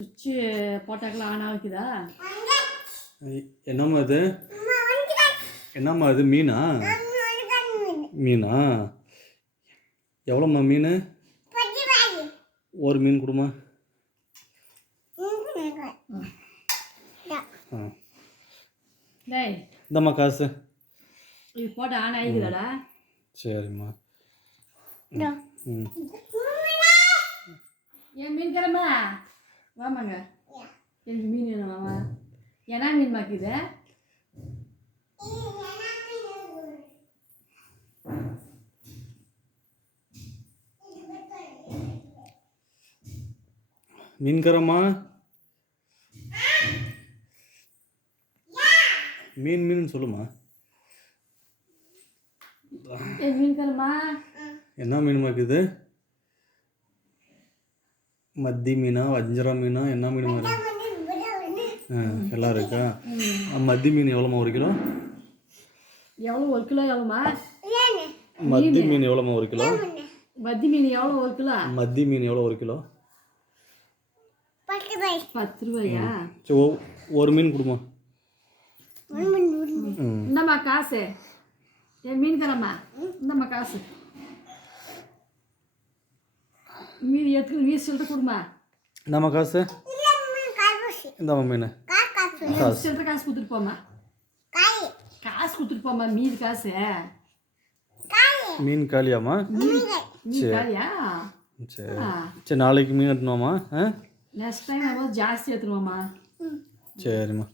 சுவிட்சு போட்டாக்கெல்லாம் ஆன் ஆகுதா? என்னம்மா இது? என்னம்மா இது? மீனா? மீனா? எவ்வளோம்மா மீன்? ஒரு மீன் கொடுமா. இந்தம்மா காசு. இது போட்டு ஆன் ஆகிக்குதாடா? சரிம்மா. ஏன் மீன் கிளம்பா வாமாங்க. எனக்கு மீன் வேணும் மாமா. என்ன மீன் மாக்குது? மீன்காரம்மா, மீன் மீன் சொல்லுமா. மீன் கிளம்பா என்ன மீன் மாக்குது? மத்தி மீனா, வஞ்சர மீனா, என்ன மீன் மாதிரி? எல்லாம் இருக்கா? மத்தி மீன் எவ்வளோமா ஒரு கிலோ? எவ்வளோ ஒரு கிலோ எவ்வளோமா? மத்தி மீன் எவ்வளோமா ஒரு கிலோ? மத்தி மீன் எவ்வளோ ஒரு கிலோ? மத்தி மீன் எவ்வளோ ஒரு கிலோ? 10 ரூபாயா? சரி, ஒரு மீன் கொடுமா. இந்தம்மா காசு. என் மீன் கிளம்பா இந்தம்மா காசு. மீன் எடுத்து நீ சொல்லிட்டு கொடுமா. இந்தம்மா காசு. இந்தம்மா மீன் காசு. சில்லற காசு கொடுத்துட்டு போமா. காசு கொடுத்துட்டு போமா. மீன் காசு. மீன் காலியாம்மா? மீன் காலியா? சரி சரி, நாளைக்கு மீன் எடுத்துனோமா? நெக்ஸ்ட் டைம் ஜாஸ்தி எடுத்துருவோம்மா. சரிம்மா.